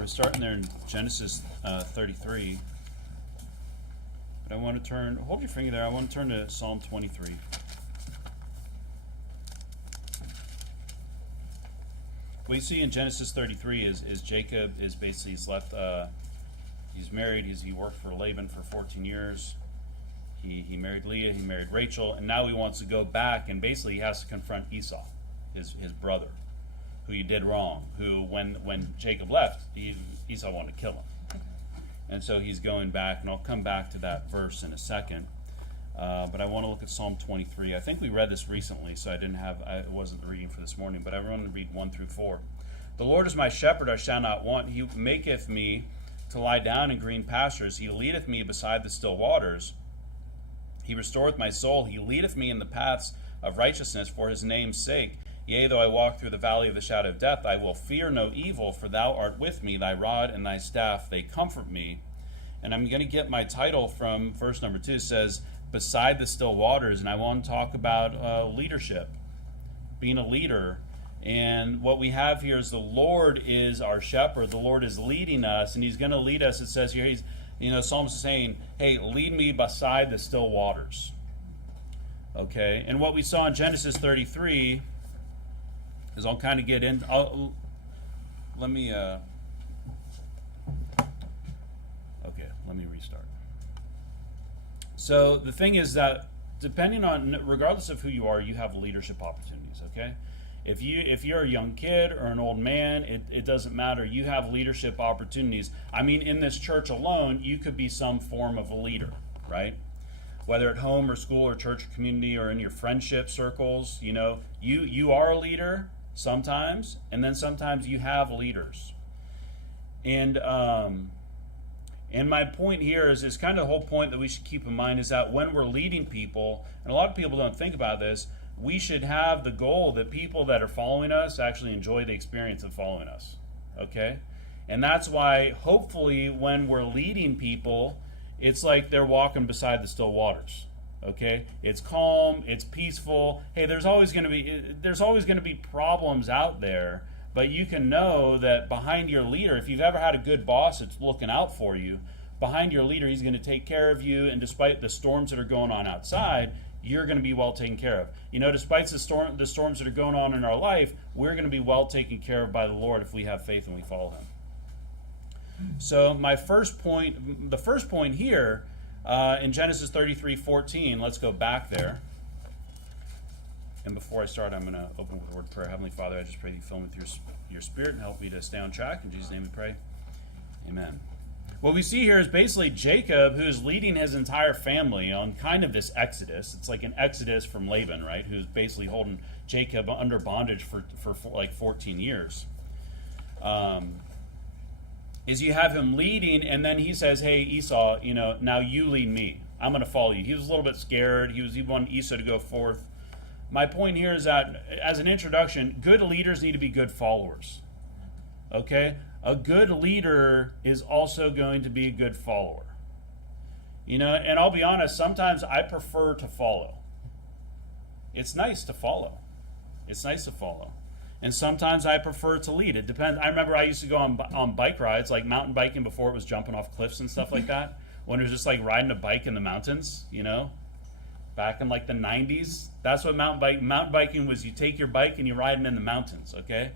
We're starting there in Genesis 33. But I want to turn, hold your finger there, I want to turn to Psalm 23. What you see in Genesis 33 is Jacob is basically, he's married, he worked for Laban for 14 years. He married Leah, he married Rachel, and now he wants to go back, and basically he has to confront Esau, his brother, who he did wrong, who when Jacob left, Esau wanted to kill him. And so he's going back, and I'll come back to that verse in a second. But I want to look at Psalm 23. I think we read this recently, so it wasn't the reading for this morning, but I want to read 1 through 4. The Lord is my shepherd, I shall not want. He maketh me to lie down in green pastures. He leadeth me beside the still waters. He restoreth my soul. He leadeth me in the paths of righteousness for his name's sake. Yea, though I walk through the valley of the shadow of death, I will fear no evil, for thou art with me. Thy rod and thy staff, they comfort me. And I'm going to get my title from verse number 2. It says, beside the still waters. And I want to talk about leadership, being a leader. And what we have here is the Lord is our shepherd. The Lord is leading us, and he's going to lead us. It says here, Psalms is saying, hey, lead me beside the still waters. Okay, and what we saw in Genesis 33 is I'll kind of get in. Let me restart. So the thing is that regardless of who you are, you have leadership opportunities, okay? If you're a young kid or an old man, it doesn't matter. You have leadership opportunities. I mean, in this church alone, you could be some form of a leader, right? Whether at home or school or church or community or in your friendship circles, you are a leader sometimes, and then sometimes you have leaders. And my point here is kind of the whole point that we should keep in mind is that when we're leading people, and a lot of people don't think about this, we should have the goal that people that are following us actually enjoy the experience of following us, okay? And that's why, hopefully, when we're leading people, it's like they're walking beside the still waters, okay? It's calm, it's peaceful. Hey, there's always going to be problems out there, but you can know that behind your leader, if you've ever had a good boss that's looking out for you, behind your leader, he's going to take care of you, and despite the storms that are going on outside, you're going to be well taken care of. Despite the storms that are going on in our life, we're going to be well taken care of by the Lord if we have faith and we follow him. So the first point here in Genesis 33:14, let's go back there. And before I start, I'm going to open with a word of prayer. Heavenly Father, I just pray that you fill me with your Spirit and help me to stay on track. In Jesus' name we pray. Amen. What we see here is basically Jacob, who is leading his entire family on kind of this exodus. It's like an exodus from Laban, right? Who's basically holding Jacob under bondage for like 14 years. Is you have him leading, and then he says, hey, Esau, now you lead me. I'm going to follow you. He was a little bit scared. He wanted Esau to go forth. My point here is that, as an introduction, good leaders need to be good followers. Okay? A good leader is also going to be a good follower. And I'll be honest, sometimes I prefer to follow. It's nice to follow. And sometimes I prefer to lead. It depends. I remember I used to go on bike rides, like mountain biking before it was jumping off cliffs and stuff like that, when it was just like riding a bike in the mountains, back in like the 90s. That's what mountain biking was. You take your bike and you ride it in the mountains, okay?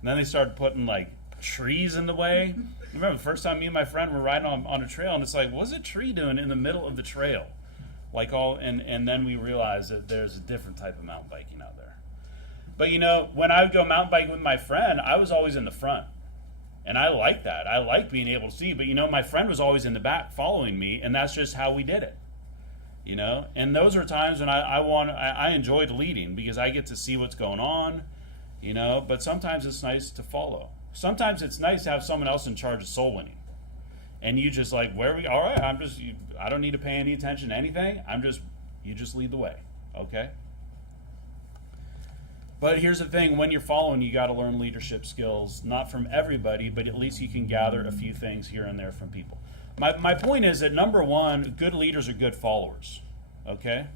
And then they started putting like trees in the way. I remember the first time me and my friend were riding on a trail, and it's like, what's a tree doing in the middle of the trail? And then we realized that there's a different type of mountain biking out there. But when I would go mountain biking with my friend, I was always in the front. And I like that. I like being able to see. But my friend was always in the back following me, and that's just how we did it. And those are times when I enjoyed leading because I get to see what's going on, but sometimes it's nice to follow. Sometimes it's nice to have someone else in charge of soul winning. And you just like, all right, I don't need to pay any attention to anything. You just lead the way. Okay? But here's the thing, when you're following, you got to learn leadership skills, not from everybody, but at least you can gather a few things here and there from people. My point is that, number one, good leaders are good followers, okay?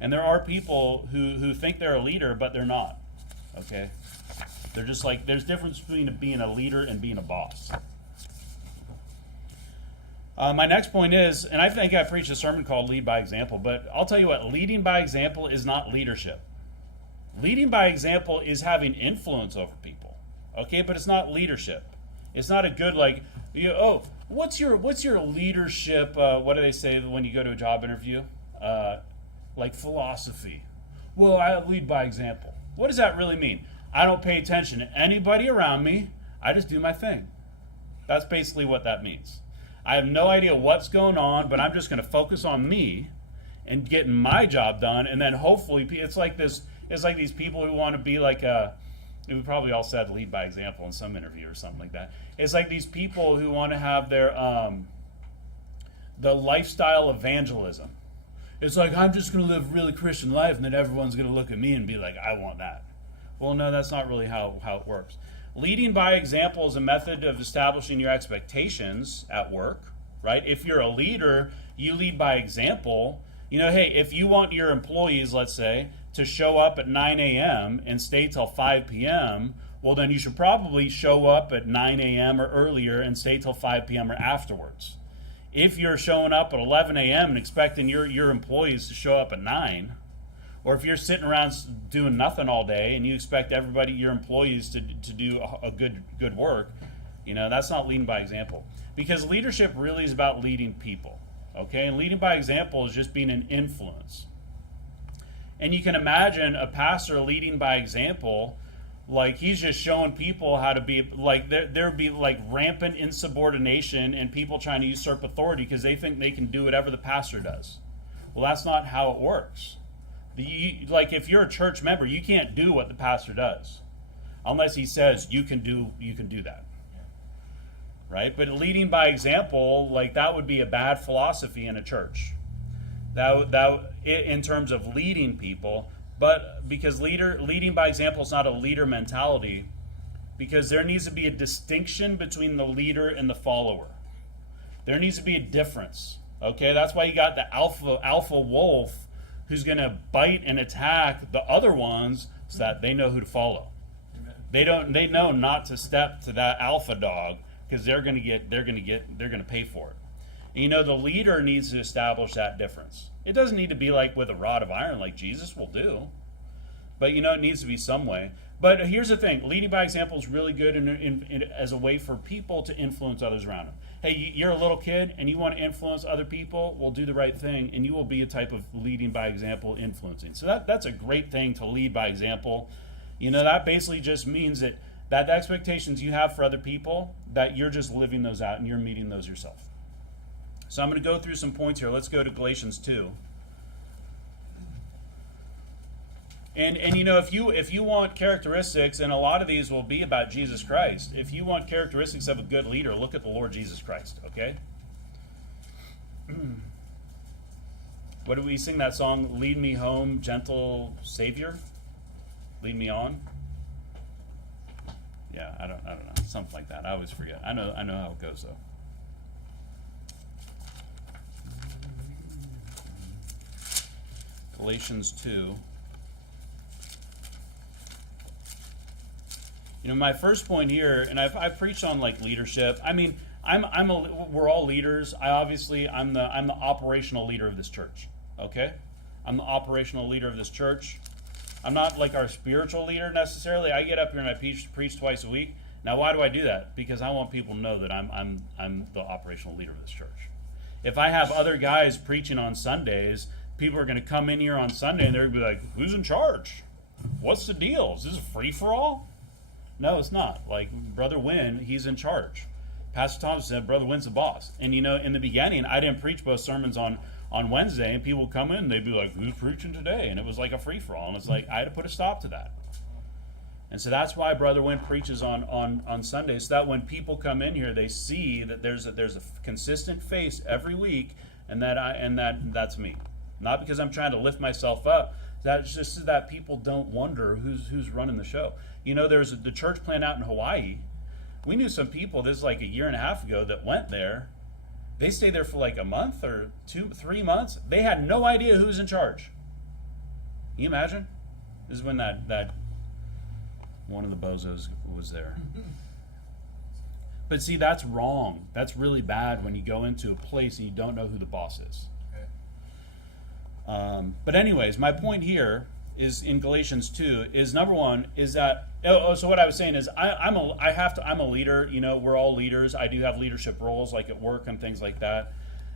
And there are people who think they're a leader, but they're not, okay? They're just like, there's a difference between being a leader and being a boss, My next point is, and I think I preached a sermon called Lead by Example, but I'll tell you what, leading by example is not leadership. Leading by example is having influence over people, okay? But it's not leadership. It's not a good, like, what's your leadership, what do they say when you go to a job interview? Like philosophy. Well, I lead by example. What does that really mean? I don't pay attention to anybody around me. I just do my thing. That's basically what that means. I have no idea what's going on, but I'm just going to focus on me and getting my job done. And then hopefully, it's like these people who want to be like we probably all said lead by example in some interview or something like that. It's like these people who want to have their the lifestyle evangelism. It's like, I'm just going to live a really Christian life, and then everyone's going to look at me and be like, I want that. Well, no, that's not really how it works. Leading by example is a method of establishing your expectations at work, right? If you're a leader, you lead by example. Hey, if you want your employees, let's say, to show up at 9 a.m. and stay till 5 p.m., well, then you should probably show up at 9 a.m. or earlier and stay till 5 p.m. or afterwards. If you're showing up at 11 a.m. and expecting your employees to show up at 9, or if you're sitting around doing nothing all day and you expect your employees to do a good work, that's not leading by example. Because leadership really is about leading people, okay? And leading by example is just being an influence. And you can imagine a pastor leading by example, like he's just showing people how to be, like there'd be like rampant insubordination and people trying to usurp authority because they think they can do whatever the pastor does. Well, that's not how it works. Like if you're a church member, you can't do what the pastor does unless he says you can do that, right? But leading by example, like that would be a bad philosophy in a church. That in terms of leading people, but because leading by example is not a leader mentality, because there needs to be a distinction between the leader and the follower. There needs to be a difference. Okay, that's why you got the alpha wolf who's going to bite and attack the other ones so that they know who to follow. Amen. They know not to step to that alpha dog because they're going to pay for it. And the leader needs to establish that difference. It doesn't need to be like with a rod of iron like Jesus will do, but it needs to be some way. But here's the thing: leading by example is really good as a way for people to influence others around them. Hey, you're a little kid and you want to influence other people, well, do the right thing, and you will be a type of leading by example, influencing. So that's a great thing to lead by example. That basically just means that the expectations you have for other people, that you're just living those out and you're meeting those yourself. So I'm going to go through some points here. Let's go to Galatians 2. And if you want characteristics, and a lot of these will be about Jesus Christ, if you want characteristics of a good leader, look at the Lord Jesus Christ, okay? What do we sing that song? Lead me home, gentle Savior? Lead me on? Yeah, I don't know. Something like that. I always forget. I know how it goes though. Galatians 2. My first point here, and I've preached on like leadership. I mean, we're all leaders. I'm the operational leader of this church. Okay, I'm the operational leader of this church. I'm not like our spiritual leader necessarily. I get up here and I preach twice a week. Now, why do I do that? Because I want people to know that I'm the operational leader of this church. If I have other guys preaching on Sundays, people are going to come in here on Sunday and they're going to be like, "Who's in charge? What's the deal? Is this a free for all?" No, it's not. Like Brother Wynn, he's in charge. Pastor Thomas said, Brother Wynn's the boss. And in the beginning, I didn't preach both sermons on Wednesday, and people would come in and they'd be like, "Who's preaching today?" And it was like a free-for-all. And it's like, I had to put a stop to that. And so that's why Brother Wynn preaches on Sunday, so that when people come in here, they see that there's a consistent face every week, and that's me. Not because I'm trying to lift myself up. That's just so that people don't wonder who's running the show. There's the church plant out in Hawaii. We knew some people, this is like a year and a half ago, that went there. They stayed there for like a month or 3 months. They had no idea who was in charge. Can you imagine? This is when that one of the bozos was there. But see, that's wrong. That's really bad when you go into a place and you don't know who the boss is. But anyways, my point here is in Galatians 2 is number one is that so what I was saying is I'm a leader. You know, we're all leaders. I do have leadership roles like at work and things like that.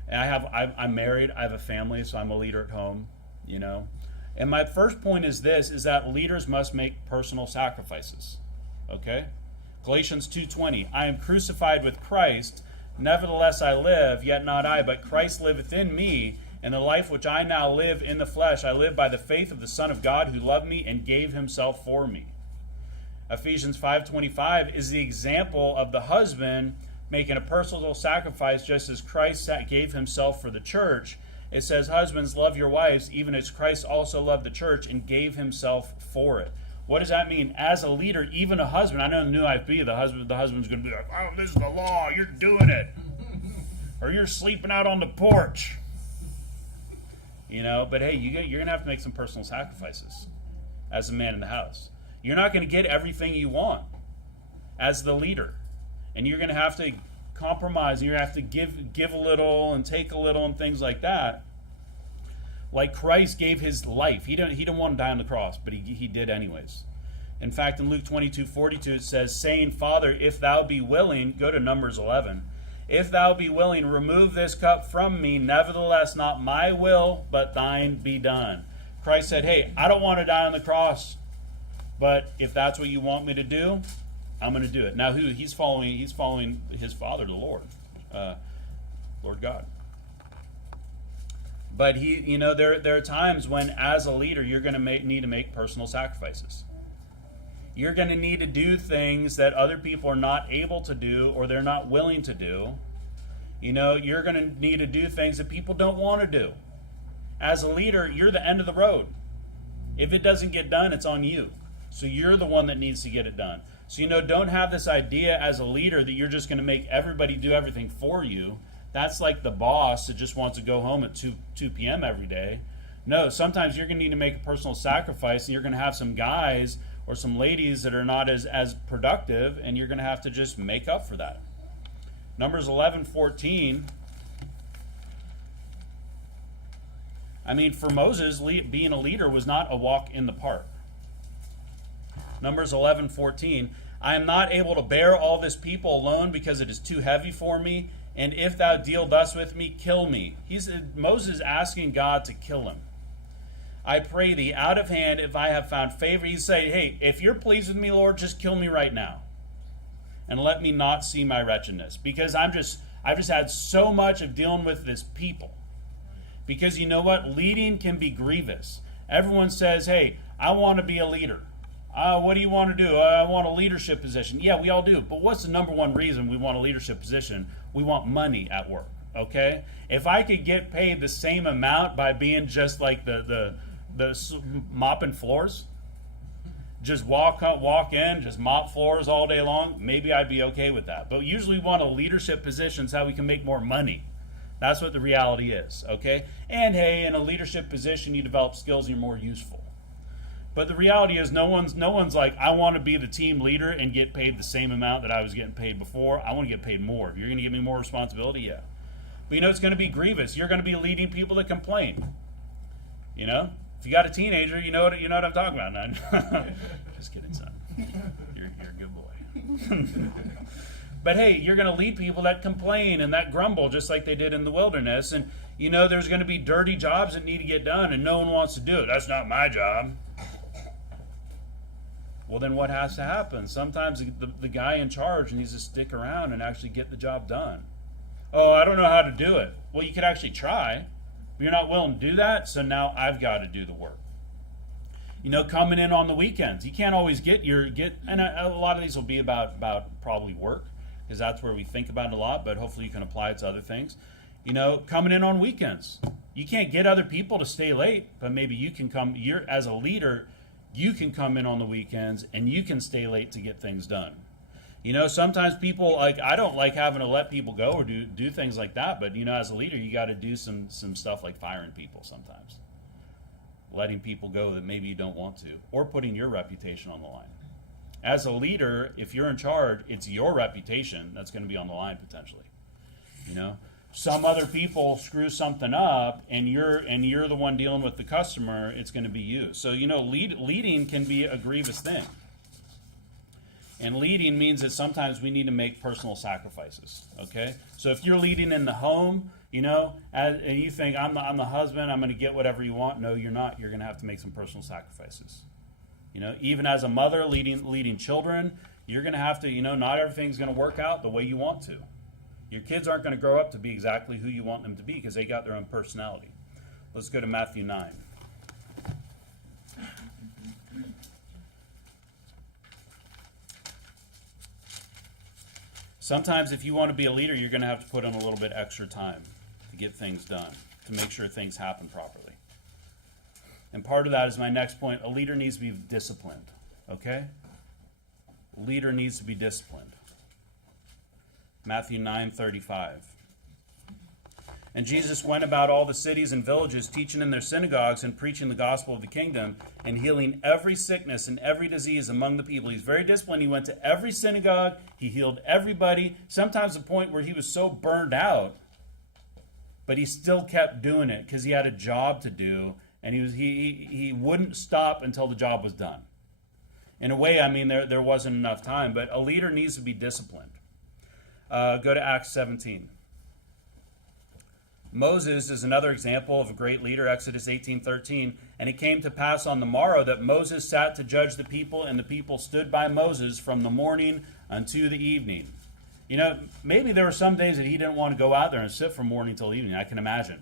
And I'm married. I have a family, so I'm a leader at home. You know, and my first point is this: is that leaders must make personal sacrifices. Okay, Galatians 2:20. I am crucified with Christ. Nevertheless, I live, yet not I, but Christ liveth in me. And the life which I now live in the flesh, I live by the faith of the Son of God who loved me and gave himself for me. Ephesians 5:25 is the example of the husband making a personal sacrifice just as Christ gave himself for the church. It says, husbands, love your wives, even as Christ also loved the church and gave himself for it. What does that mean? As a leader, even a husband, I know in the new IFB, the husband's going to be like, oh, this is the law, you're doing it. Or you're sleeping out on the porch. You know, but hey, you're going to have to make some personal sacrifices as a man in the house. You're not going to get everything you want as the leader. And you're going to have to compromise, and you're going to have to give a little and take a little and things like that. Like Christ gave his life. He didn't want to die on the cross, but he did anyways. In fact, in Luke 22:42, it says, saying, Father, if thou be willing, go to Numbers 11, if thou be willing, remove this cup from me. Nevertheless, not my will, but thine be done. Christ said, hey, I don't want to die on the cross, but if that's what you want me to do, I'm going to do it. Now, he's following his Father, the Lord, Lord God. But there are times when, as a leader, you're going to need to make personal sacrifices. You're going to need to do things that other people are not able to do or they're not willing to do. You know, you're going to need to do things that people don't want to do. As a leader, you're the end of the road. If it doesn't get done, it's on you. So you're the one that needs to get it done. So, don't have this idea as a leader that you're just going to make everybody do everything for you. That's like the boss that just wants to go home at 2 p.m. every day. No, sometimes you're going to need to make a personal sacrifice, and you're going to have some guys or some ladies that are not as productive, and you're going to have to just make up for that. Numbers 11:14. I mean, for Moses, being a leader was not a walk in the park. Numbers 11:14. I am not able to bear all this people alone because it is too heavy for me. And if thou deal thus with me, kill me. Moses asking God to kill him. I pray thee, out of hand, if I have found favor. He's saying, hey, if you're pleased with me, Lord, just kill me right now. And let me not see my wretchedness. Because I've just had so much of dealing with this people. Because you know what? Leading can be grievous. Everyone says, hey, I want to be a leader. What do you want to do? I want a leadership position. Yeah, we all do. But what's the number one reason we want a leadership position? We want money at work, okay? If I could get paid the same amount by being just like the mopping floors, just walk in, just mop floors all day long, maybe I'd be okay with that. But usually we want a leadership position so we can make more money. That's what the reality is, okay? And hey, in a leadership position, you develop skills and you're more useful. But the reality is no one's like, I want to be the team leader and get paid the same amount that I was getting paid before. I want to get paid more. If you're going to give me more responsibility, yeah. But it's going to be grievous. You're going to be leading people that complain. If you got a teenager, you know what I'm talking about. Just kidding, son. You're a good boy. But hey, you're going to lead people that complain and that grumble just like they did in the wilderness. And there's going to be dirty jobs that need to get done and no one wants to do it. That's not my job. Well, then what has to happen? Sometimes the guy in charge needs to stick around and actually get the job done. Oh, I don't know how to do it. Well, you could actually try, but you're not willing to do that, so now I've got to do the work. Coming in on the weekends. You can't always and a lot of these will be about probably work, because that's where we think about it a lot, but hopefully you can apply it to other things. Coming in on weekends. You can't get other people to stay late, but maybe you can come, as a leader, you can come in on the weekends and you can stay late to get things done. Sometimes people, I don't like having to let people go or do things like that, but as a leader, you got to do some stuff like firing people sometimes. Letting people go that maybe you don't want to, or putting your reputation on the line. As a leader, if you're in charge, it's your reputation that's going to be on the line potentially. You know, some other people screw something up, and you're the one dealing with the customer. It's going to be you. So leading can be a grievous thing. And leading means that sometimes we need to make personal sacrifices, okay? So if you're leading in the home, and you think, I'm the husband, I'm going to get whatever you want. No, you're not. You're going to have to make some personal sacrifices. Even as a mother leading children, you're going to have to, not everything's going to work out the way you want to. Your kids aren't going to grow up to be exactly who you want them to be because they got their own personality. Let's go to Matthew 9. Sometimes if you want to be a leader, you're going to have to put in a little bit extra time to get things done, to make sure things happen properly. And part of that is my next point. A leader needs to be disciplined, okay? A leader needs to be disciplined. Matthew 9:35. And Jesus went about all the cities and villages, teaching in their synagogues and preaching the gospel of the kingdom and healing every sickness and every disease among the people. He's very disciplined. He went to every synagogue. He healed everybody, sometimes to the point where he was so burned out, but he still kept doing it because he had a job to do, and he wouldn't stop until the job was done. In a way, there wasn't enough time, but a leader needs to be disciplined. Go to Acts 17. Moses is another example of a great leader, Exodus 18:13. And it came to pass on the morrow that Moses sat to judge the people, and the people stood by Moses from the morning unto the evening. Maybe there were some days that he didn't want to go out there and sit from morning till evening. I can imagine.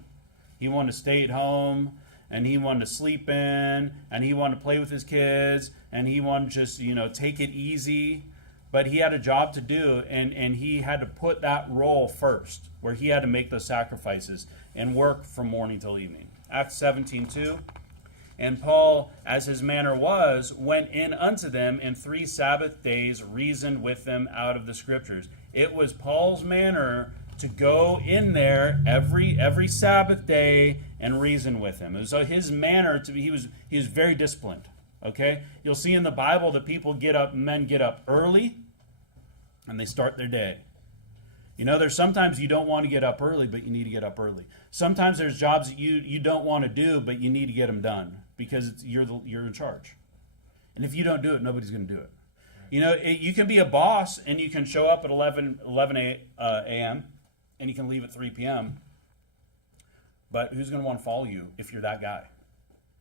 He wanted to stay at home, and he wanted to sleep in, and he wanted to play with his kids, and he wanted to just, take it easy. But he had a job to do, and he had to put that role first, where he had to make those sacrifices and work from morning till evening. Acts 17:2. And Paul, as his manner was, went in unto them, and 3 Sabbath days reasoned with them out of the Scriptures. It was Paul's manner to go in there every Sabbath day and reason with him. So his manner to be, he was very disciplined. Okay? You'll see in the Bible that men get up early, and they start their day. There's sometimes you don't want to get up early, but you need to get up early. Sometimes there's jobs that you don't want to do, but you need to get them done because you're in charge. And if you don't do it, nobody's going to do it. You can be a boss, and you can show up at 11 a.m., and you can leave at 3 p.m., but who's going to want to follow you if you're that guy?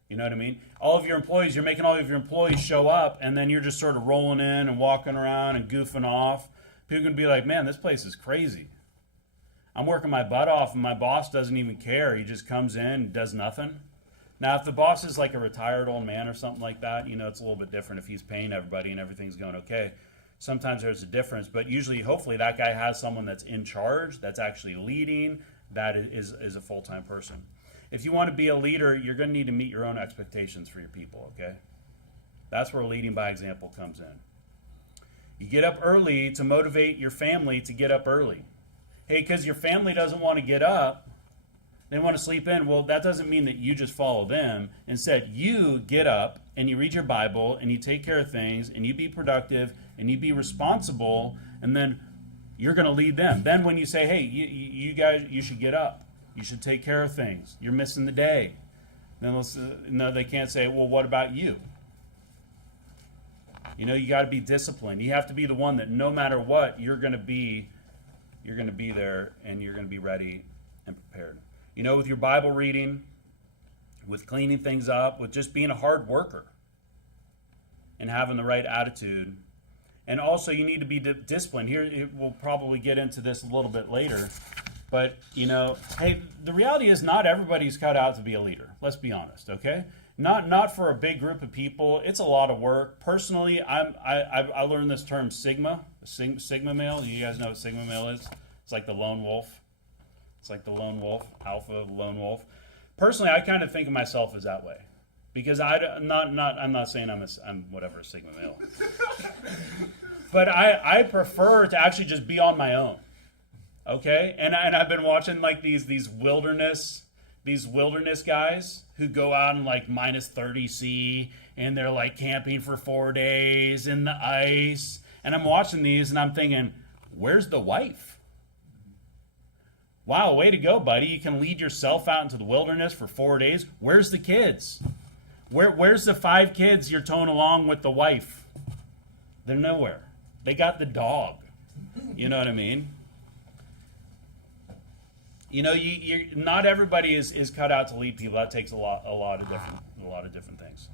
You know what I mean? You're making all of your employees show up, and then you're just sort of rolling in and walking around and goofing off. People are going to be like, man, this place is crazy. I'm working my butt off, and my boss doesn't even care. He just comes in and does nothing. Now, if the boss is like a retired old man or something like that, it's a little bit different if he's paying everybody and everything's going okay. Sometimes there's a difference, but usually, hopefully, that guy has someone that's in charge, that's actually leading, that is a full-time person. If you want to be a leader, you're going to need to meet your own expectations for your people, okay? That's where leading by example comes in. You get up early to motivate your family to get up early. Hey, because your family doesn't want to get up, they want to sleep in. Well, that doesn't mean that you just follow them. Instead, you get up and you read your Bible and you take care of things and you be productive and you be responsible, and then you're going to lead them. Then when you say, hey, you guys, you should get up. You should take care of things. You're missing the day. Then no, they can't say, well, what about you? You got to be disciplined. You have to be the one that no matter what, you're going to be there, and you're going to be ready and prepared. With your Bible reading, with cleaning things up, with just being a hard worker and having the right attitude. And also you need to be disciplined. Here, we'll probably get into this a little bit later. But, hey, the reality is not everybody's cut out to be a leader. Let's be honest, okay? Not for a big group of people. It's a lot of work. Personally, I learned this term Sigma male. You guys know what Sigma male is? It's like the lone wolf. It's like the lone wolf, alpha lone wolf. Personally, I kind of think of myself as that way. Because I'm not saying I'm whatever, a Sigma male. But I prefer to actually just be on my own. Okay, and I've been watching like these wilderness these wilderness guys who go out in like minus 30 C and they're like camping for 4 days in the ice. And I'm watching these and I'm thinking, where's the wife? Wow, way to go, buddy. You can lead yourself out into the wilderness for 4 days. Where's the kids? Where's the 5 kids you're towing along with the wife? They're nowhere. They got the dog. You know what I mean? You know, not everybody is cut out to lead people. That takes a lot of different things.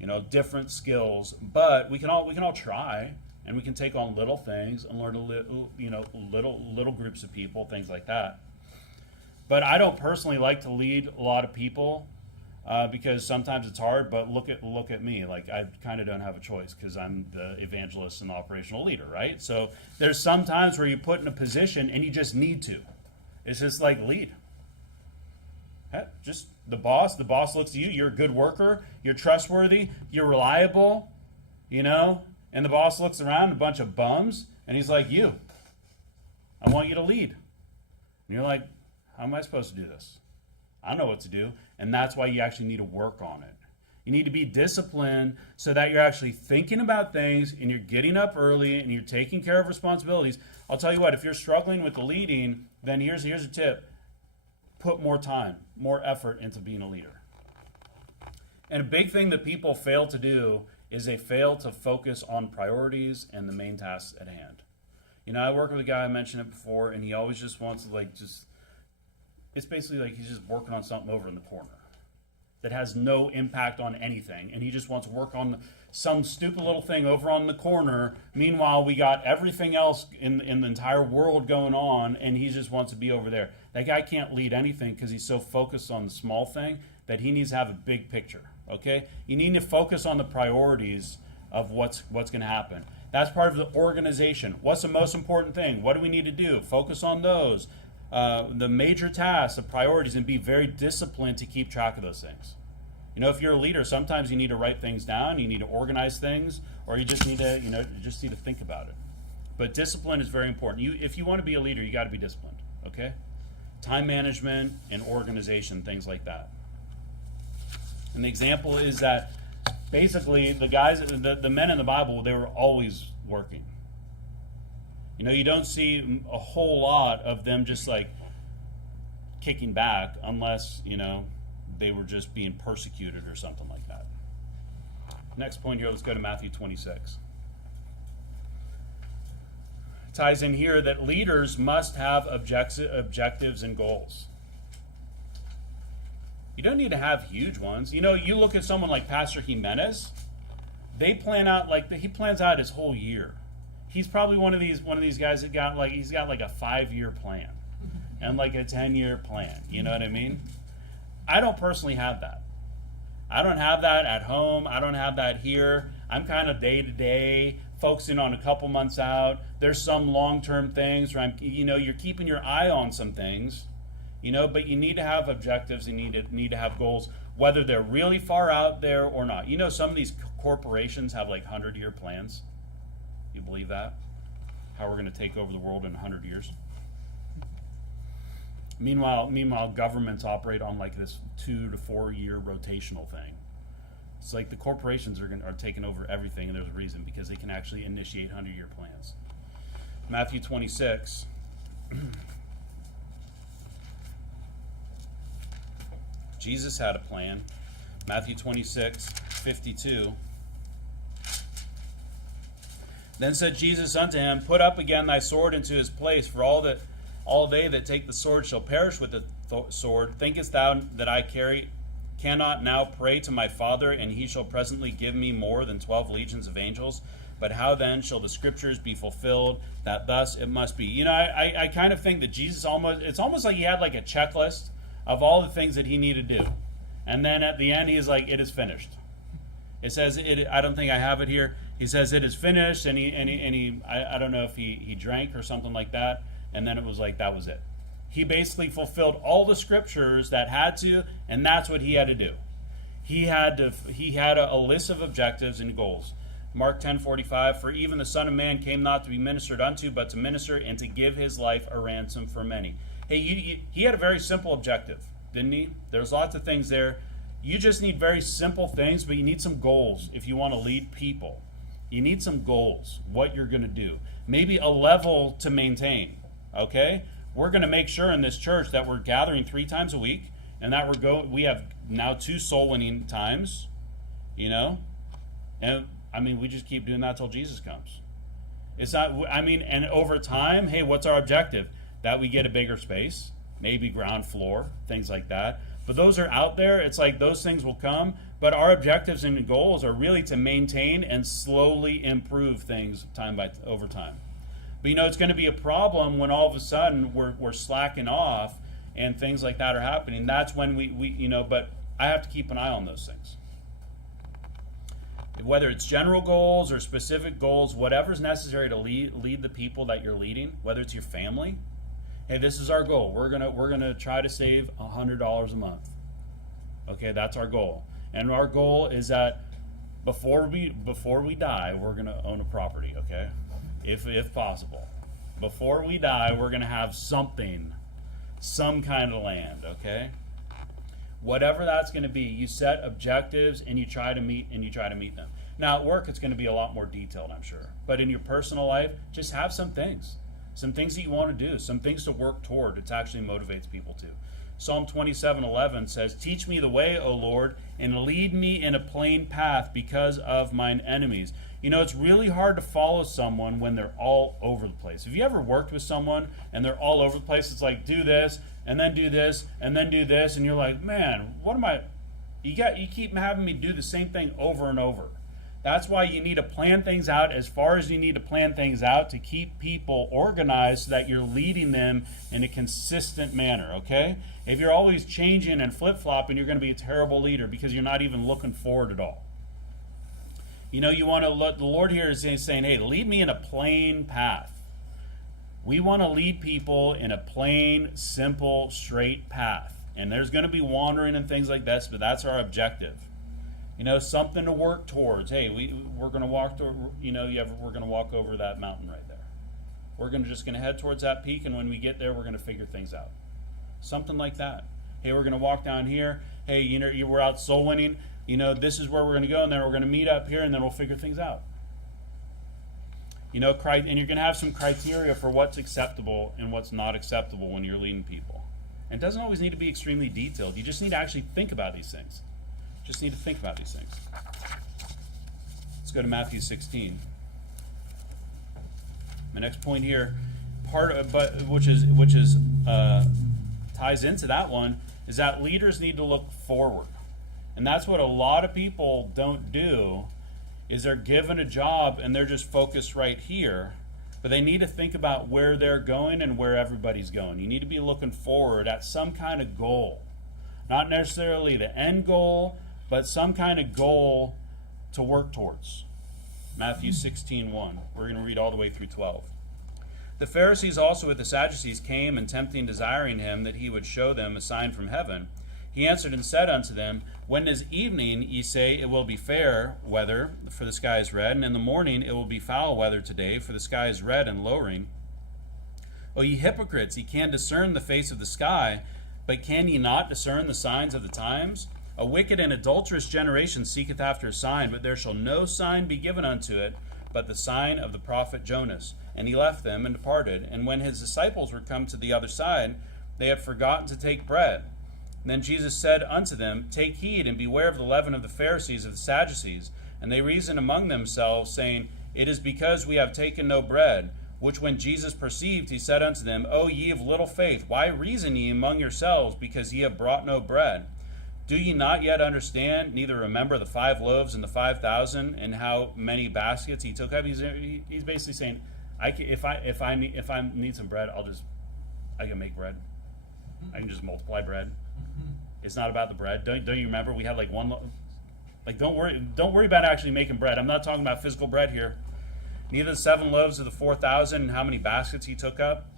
You know, different skills. But we can all try. And we can take on little things and learn little groups of people, things like that. But I don't personally like to lead a lot of people because sometimes it's hard. But look at me, like I kind of don't have a choice because I'm the evangelist and the operational leader, right? So there's some times where you put in a position and you just need to. It's just like lead. Just the boss looks at you. You're a good worker. You're trustworthy. You're reliable. You know. And the boss looks around, a bunch of bums, and he's like, I want you to lead. And you're like, how am I supposed to do this? I don't know what to do. And that's why you actually need to work on it. You need to be disciplined so that you're actually thinking about things and you're getting up early and you're taking care of responsibilities. I'll tell you what, if you're struggling with the leading, then here's a tip. Put more time, more effort into being a leader. And a big thing that people fail to do is they fail to focus on priorities and the main tasks at hand. You know, I work with a guy, I mentioned it before, and he always just wants to it's basically like he's just working on something over in the corner that has no impact on anything, and he just wants to work on some stupid little thing over on the corner. Meanwhile, we got everything else in the entire world going on, and he just wants to be over there. That guy can't lead anything because he's so focused on the small thing that he needs to have a big picture. Okay, you need to focus on the priorities of what's going to happen. That's part of the organization. What's the most important thing? What do we need to do? Focus on those, the major tasks, the priorities, and be very disciplined to keep track of those things. You know, if you're a leader, sometimes you need to write things down, you need to organize things, or you just need to think about it. But discipline is very important. If you want to be a leader, you got to be disciplined. Okay, time management and organization, things like that. And the example is that basically the men in the Bible, they were always working. You know, you don't see a whole lot of them just like kicking back unless, you know, they were just being persecuted or something like that. Next point here, let's go to Matthew 26. It ties in here that leaders must have objectives and goals. You don't need to have huge ones. You know, you look at someone like Pastor Jimenez, he plans out his whole year. He's probably one of these guys that he's got like a 5-year plan and like a 10-year plan. You know what I mean? I don't personally have that. I don't have that at home. I don't have that here. I'm kind of day to day, focusing on a couple months out. There's some long-term things where you're keeping your eye on some things. You know, but you need to have objectives. You need to have goals, whether they're really far out there or not. You know, some of these corporations have like 100-year plans. You believe that? How we're going to take over the world in 100 years. Meanwhile, governments operate on like this 2 to 4 year rotational thing. It's like the corporations are taking over everything, and there's a reason, because they can actually initiate 100-year plans. Matthew 26. Jesus had a plan. Matthew 26:52. Then said Jesus unto him, Put up again thy sword into his place, for all they that take the sword shall perish with the sword. Thinkest thou that I cannot now pray to my Father, and he shall presently give me more than 12 legions of angels? But how then shall the scriptures be fulfilled, that thus it must be? You know, I kind of think that Jesus it's almost like he had like a checklist of all the things that he needed to do. And then at the end, he's like, it is finished. It says, I don't think I have it here. He says, it is finished, and I don't know if he drank or something like that, and then it was like, that was it. He basically fulfilled all the scriptures that had to, and that's what he had to do. He had a list of objectives and goals. Mark 10:45, for even the Son of Man came not to be ministered unto, but to minister and to give his life a ransom for many. Hey, he had a very simple objective. didn't he? There's lots of things there. You just need very simple things, but you need some goals if you want to lead people. You need some goals, what you're going to do. Maybe a level to maintain, okay? We're going to make sure in this church that we're gathering 3 times a week, and that we have now 2 soul winning times, and we just keep doing that till Jesus comes. It's not, and over time, hey, what's our objective? That we get a bigger space, maybe ground floor, things like that. But those are out there. It's like those things will come, but our objectives and goals are really to maintain and slowly improve things over time. But it's going to be a problem when all of a sudden we're slacking off and things like that are happening. That's when we but I have to keep an eye on those things. Whether it's general goals or specific goals, whatever's necessary to lead the people that you're leading, whether it's your family. Hey, this is our goal. We're gonna try to save $100 a month. Okay, that's our goal. And our goal is that before we die, we're gonna own a property, okay? If possible. Before we die, we're gonna have some kind of land, okay? Whatever that's going to be, you set objectives and you try to meet them. Now at work, it's going to be a lot more detailed, I'm sure. But in your personal life, just have some things that you want to do, some things to work toward. It actually motivates people too. Psalm 27:11 says, "Teach me the way, O Lord, and lead me in a plain path because of mine enemies." It's really hard to follow someone when they're all over the place. Have you ever worked with someone and they're all over the place? It's like, do this, and then do this, and then do this, and you're like, man, what am I? You keep having me do the same thing over and over. That's why you need to plan things out as far as you need to plan things out to keep people organized so that you're leading them in a consistent manner, okay? If you're always changing and flip-flopping, you're going to be a terrible leader because you're not even looking forward at all. You want to let the Lord here is saying, hey, lead me in a plain path. We want to lead people in a plain, simple, straight path. And there's going to be wandering and things like this, but that's our objective. Something to work towards. Hey, we're going to walk to, we're going to walk over that mountain right there. We're just going to head towards that peak, and when we get there, we're going to figure things out. Something like that. Hey, we're going to walk down here. Hey, we're out soul winning. This is where we're going to go, and then we're going to meet up here, and then we'll figure things out. And you're going to have some criteria for what's acceptable and what's not acceptable when you're leading people. And it doesn't always need to be extremely detailed. You just need to actually think about these things. Let's go to Matthew 16. My next point here, which ties into that one, is that leaders need to look forward. And that's what a lot of people don't do, is they're given a job and they're just focused right here, but they need to think about where they're going and where everybody's going. You need to be looking forward at some kind of goal. Not necessarily the end goal, but some kind of goal to work towards. Matthew 16:1. We're going to read all the way through 12. The Pharisees also with the Sadducees came, and tempting, desiring him that he would show them a sign from heaven. He answered and said unto them, When it is evening, ye say, It will be fair weather, for the sky is red, and in the morning it will be foul weather today, for the sky is red and lowering. O ye hypocrites, ye can discern the face of the sky, but can ye not discern the signs of the times? A wicked and adulterous generation seeketh after a sign, but there shall no sign be given unto it, but the sign of the prophet Jonas. And he left them and departed. And when his disciples were come to the other side, they had forgotten to take bread. And then Jesus said unto them, Take heed, and beware of the leaven of the Pharisees and the Sadducees. And they reasoned among themselves, saying, It is because we have taken no bread. Which when Jesus perceived, he said unto them, O ye of little faith, why reason ye among yourselves, because ye have brought no bread? Do ye not yet understand, neither remember the 5 loaves and the 5,000, and how many baskets he took up? He's basically saying, if I need some bread, I can make bread. I can just multiply bread. It's not about the bread. Don't you remember we had don't worry about actually making bread. I'm not talking about physical bread here. Neither the 7 loaves of the 4,000 and how many baskets he took up.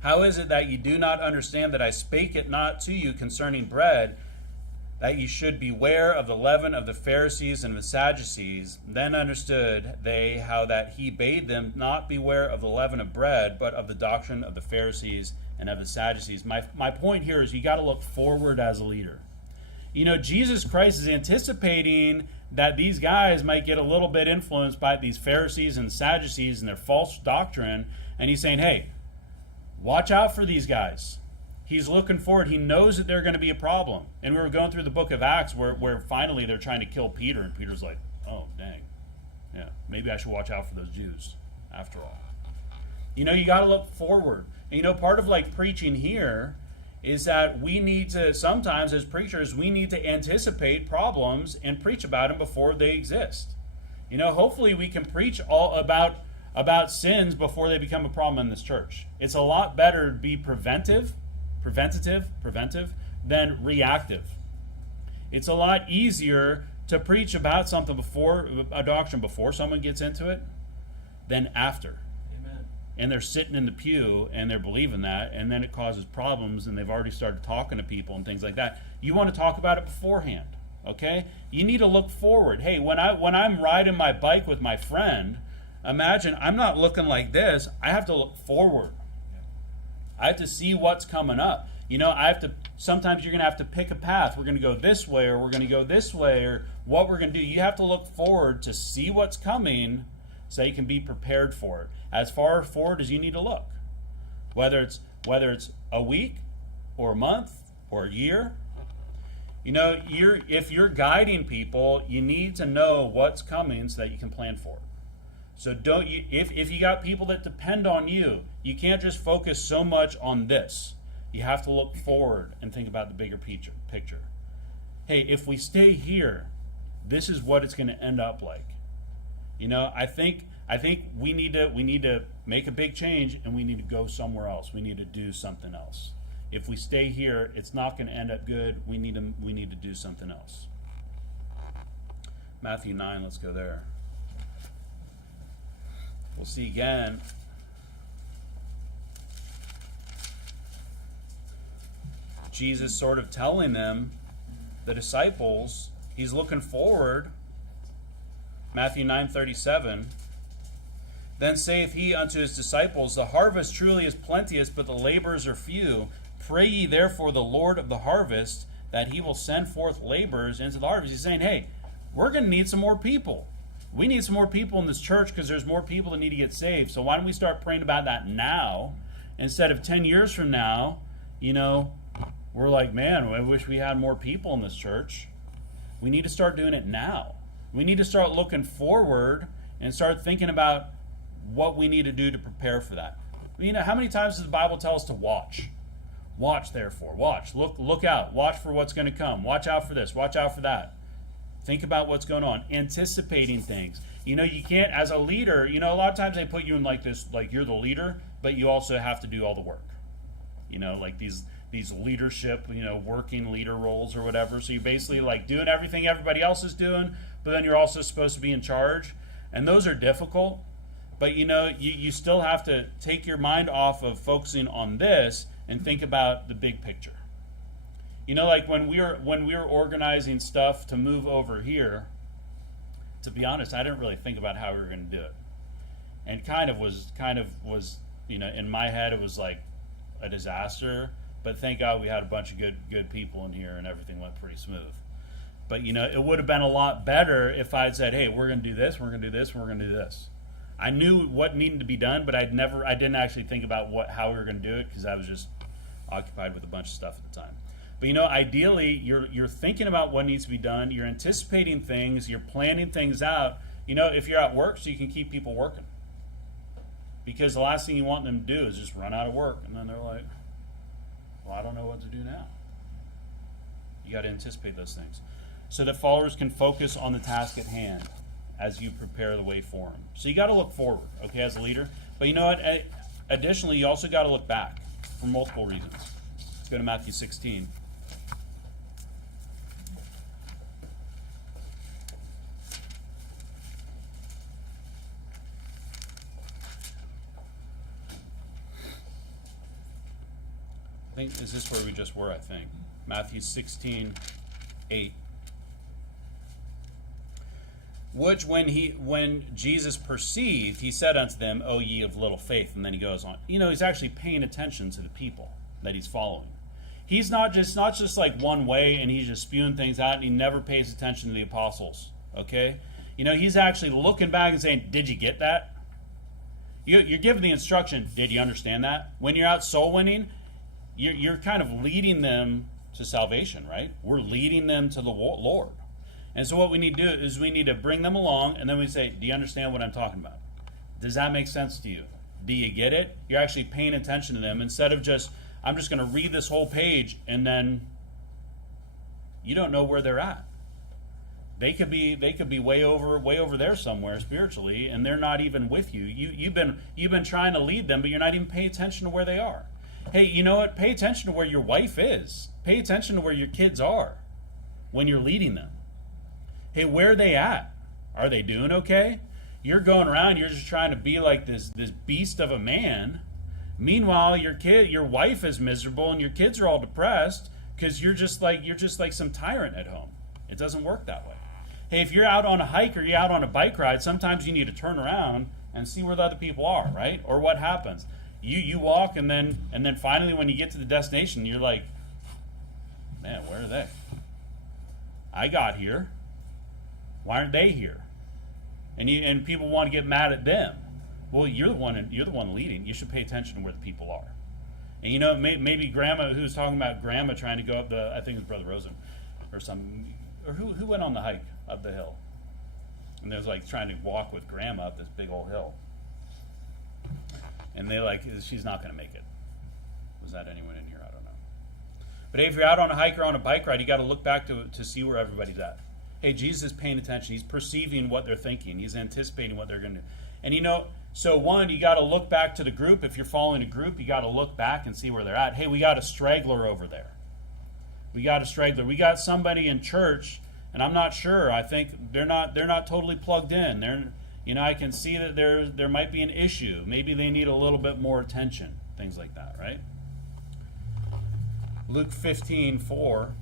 How is it that ye do not understand that I spake it not to you concerning bread, that ye should beware of the leaven of the Pharisees and the Sadducees. Then understood they how that he bade them not beware of the leaven of bread, but of the doctrine of the Pharisees and of the Sadducees. My point here is you got to look forward as a leader. You know, Jesus Christ is anticipating that these guys might get a little bit influenced by these Pharisees and Sadducees and their false doctrine, and he's saying, hey, watch out for these guys. He's looking forward. He knows that they're going to be a problem. And we were going through the book of Acts where finally they're trying to kill Peter, and Peter's like, oh, dang. Yeah, maybe I should watch out for those Jews after all. You know, you got to look forward. And, you know, part of like preaching here is that we need to, sometimes as preachers, we need to anticipate problems and preach about them before they exist. You know, hopefully we can preach all about sins before they become a problem in this church. It's a lot better to be preventive than reactive. It's a lot easier to preach about something before, a doctrine before someone gets into it, than after. Amen. And they're sitting in the pew and they're believing that, and then it causes problems and they've already started talking to people and things like that. You want to talk about it beforehand, okay? You need to look forward. Hey, when I'm riding my bike with my friend, imagine I'm not looking like this. I have to look forward. I have to see what's coming up. You know, sometimes you're going to have to pick a path. We're going to go this way, or we're going to go this way, or what we're going to do. You have to look forward to see what's coming so you can be prepared for it. As far forward as you need to look. Whether it's a week or a month or a year. You know, if you're guiding people, you need to know what's coming so that you can plan for it. So if you got people that depend on you, you can't just focus so much on this. You have to look forward and think about the bigger picture. Hey, if we stay here, this is what it's going to end up like. You know, I think we need to make a big change, and we need to go somewhere else. We need to do something else. If we stay here, it's not going to end up good. We need to do something else. Matthew 9, let's go there. We'll see again. Jesus sort of telling them, the disciples, he's looking forward. Matthew 9:37. Then saith he unto his disciples, the harvest truly is plenteous, but the laborers are few. Pray ye therefore the Lord of the harvest, that he will send forth laborers into the harvest. He's saying, hey, we're going to need some more people. We need some more people in this church because there's more people that need to get saved. So why don't we start praying about that now instead of 10 years from now? You know, we're like, man, I wish we had more people in this church. We need to start doing it now. We need to start looking forward and start thinking about what we need to do to prepare for that. You know, how many times does the Bible tell us to watch? Watch, therefore. Watch. Look out. Watch for what's going to come. Watch out for this. Watch out for that. Think about what's going on. Anticipating things. You know, you can't, as a leader, you know, a lot of times they put you in like this, like you're the leader, but you also have to do all the work. You know, like these leadership, you know, working leader roles or whatever. So you're basically like doing everything everybody else is doing, but then you're also supposed to be in charge. And those are difficult. But, you know, you still have to take your mind off of focusing on this and think about the big picture. You know, like when we were organizing stuff to move over here, to be honest, I didn't really think about how we were going to do it. And kind of was, you know, in my head it was like a disaster, but thank God we had a bunch of good people in here and everything went pretty smooth. But, you know, it would have been a lot better if I had said, hey, we're going to do this, we're going to do this, we're going to do this. I knew what needed to be done, but I didn't actually think about how we were going to do it because I was just occupied with a bunch of stuff at the time. But, you know, ideally, you're thinking about what needs to be done. You're anticipating things. You're planning things out. You know, if you're at work, so you can keep people working. Because the last thing you want them to do is just run out of work. And then they're like, well, I don't know what to do now. You got to anticipate those things. So that followers can focus on the task at hand as you prepare the way for them. So you got to look forward, okay, as a leader. But you know what? Additionally, you also got to look back for multiple reasons. Let's go to Matthew 16. Is this where we just were, I think? Matthew 16, 8. Which when Jesus perceived, he said unto them, O ye of little faith. And then he goes on. He's actually paying attention to the people that he's following. He's not just like one way and he's just spewing things out and he never pays attention to the apostles. Okay? He's actually looking back and saying, did you get that? You're giving the instruction, did you understand that? When you're out soul winning, you're kind of leading them to salvation, right? We're leading them to the Lord. And so what we need to do is we need to bring them along, and then we say, do you understand what I'm talking about? Does that make sense to you? Do you get it? You're actually paying attention to them instead of I'm just going to read this whole page, and then you don't know where they're at. They could be way over there somewhere spiritually, and they're not even with you. You've been trying to lead them, but you're not even paying attention to where they are. Hey, you know what? Pay attention to where your wife is. Pay attention to where your kids are when you're leading them. Hey, where are they at? Are they doing okay? You're going around, you're just trying to be like this beast of a man. Meanwhile, your wife is miserable and your kids are all depressed because you're just like some tyrant at home. It doesn't work that way. Hey, if you're out on a hike or you're out on a bike ride, sometimes you need to turn around and see where the other people are, right? Or what happens. You walk and then finally when you get to the destination, you're like, man, where are they? I got here. Why aren't they here? And people want to get mad at them. Well, you're the one leading. You should pay attention to where the people are. And maybe Grandma, who was talking about Grandma trying to go up I think it was Brother Rosen, or who went on the hike up the hill, and they was like trying to walk with Grandma up this big old hill, and they she's not going to make it. Was that anyone in here? I don't know. But if you're out on a hike or on a bike ride, you got to look back to see where everybody's at. Hey, Jesus is paying attention. He's perceiving what they're thinking. He's anticipating what they're going to do. And so one, you got to look back to the group. If you're following a group, you got to look back and see where they're at. Hey, we got a straggler over there. We got a straggler. We got somebody in church, and I'm not sure. I think they're not totally plugged in. I can see that there might be an issue. Maybe they need a little bit more attention. Things like that, right? Luke 15:4.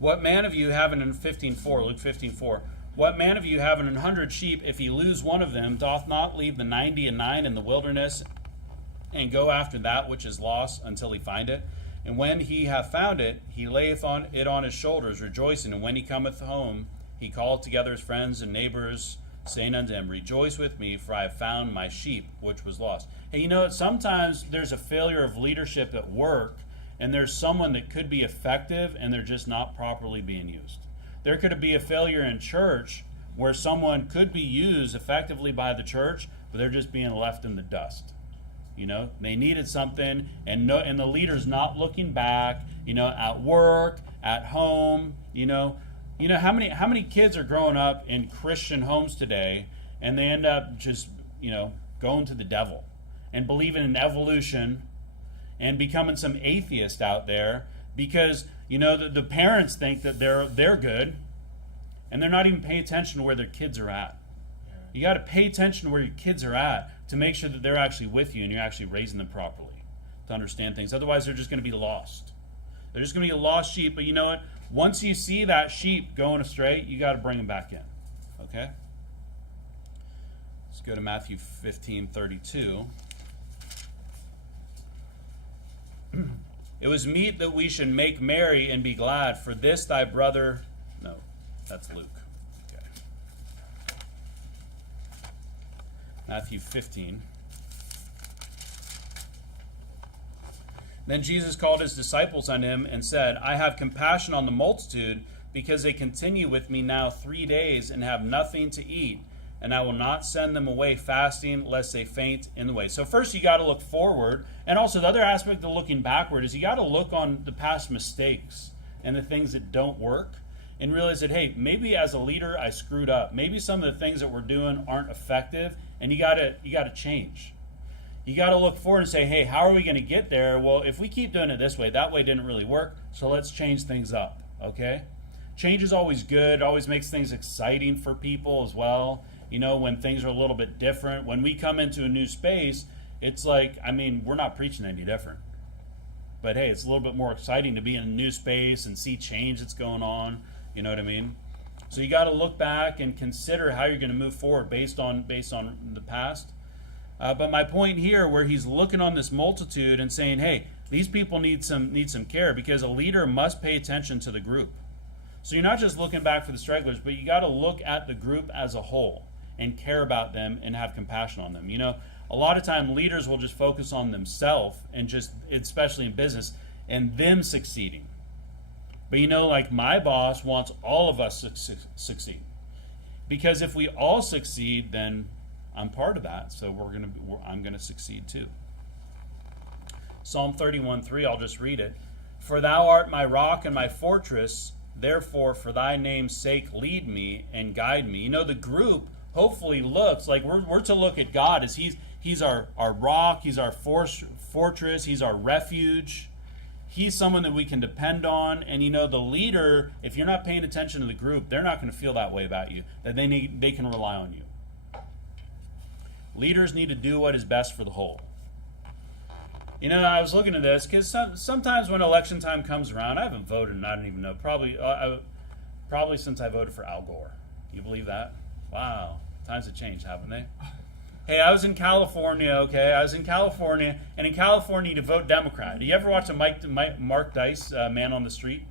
What man of you having in 15:4, Luke 15:4, what man of you having 100 sheep, if he lose one of them, doth not leave the 99 in the wilderness, and go after that which is lost until he find it? And when he hath found it, he layeth it on his shoulders, rejoicing. And when he cometh home, he calleth together his friends and neighbors, saying unto them, Rejoice with me, for I have found my sheep which was lost. Hey, sometimes there's a failure of leadership at work, and there's someone that could be effective and they're just not properly being used. There could be a failure in church where someone could be used effectively by the church, but they're just being left in the dust. They needed something, and the leader's not looking back, at work, at home. How many kids are growing up in Christian homes today, and they end up just, going to the devil and believing in evolution and becoming some atheist out there because the parents think that they're good, and they're not even paying attention to where their kids are at. You got to pay attention to where your kids are at to make sure that they're actually with you and you're actually raising them properly to understand things. Otherwise, they're just going to be lost. They're just going to be a lost sheep. But you know what? Once you see that sheep going astray, you got to bring them back in. Okay? Let's go to Matthew 15:32. It was meet that we should make merry and be glad, for this thy brother... No, that's Luke. Okay. Matthew 15. Then Jesus called his disciples unto him and said, I have compassion on the multitude, because they continue with me now 3 days and have nothing to eat, and I will not send them away fasting, lest they faint in the way. So first you got to look forward, and also the other aspect of looking backward is you got to look on the past mistakes and the things that don't work, and realize that, hey, maybe as a leader I screwed up. Maybe some of the things that we're doing aren't effective, and you got to change. You got to look forward and say, hey, how are we going to get there? Well, if we keep doing it this way, that way didn't really work, so let's change things up, okay? Change is always good, always makes things exciting for people as well. You know, when things are a little bit different. When we come into a new space, it's like, I mean, we're not preaching any different. But hey, it's a little bit more exciting to be in a new space and see change that's going on. You know what I mean? So you got to look back and consider how you're going to move forward based on the past. But my point here, where he's looking on this multitude and saying, hey, these people need some care, because a leader must pay attention to the group. So you're not just looking back for the stragglers, but you got to look at the group as a whole and care about them and have compassion on them. You know, a lot of time leaders will just focus on themselves and just, especially in business, and them succeeding. But you know, like my boss wants all of us to succeed. Because if we all succeed, then I'm part of that, so I'm going to succeed too. Psalm 31:3, I'll just read it. For thou art my rock and my fortress, therefore for thy name's sake lead me and guide me. You know, the group hopefully looks like we're to look at God as he's our rock, he's our fortress, he's our refuge. He's someone that we can depend on. And you know, the leader, if you're not paying attention to the group, they're not going to feel that way about you, that they can rely on you. Leaders need to do what is best for the whole. You know, I was looking at this because sometimes when election time comes around, I haven't voted and I don't even know. Probably since I voted for Al Gore. You believe that? Wow. Times have changed, haven't they? Hey, I was in California, okay? I was in California, and in California, you vote Democrat. Do you ever watch a Mark Dice, Man on the Street?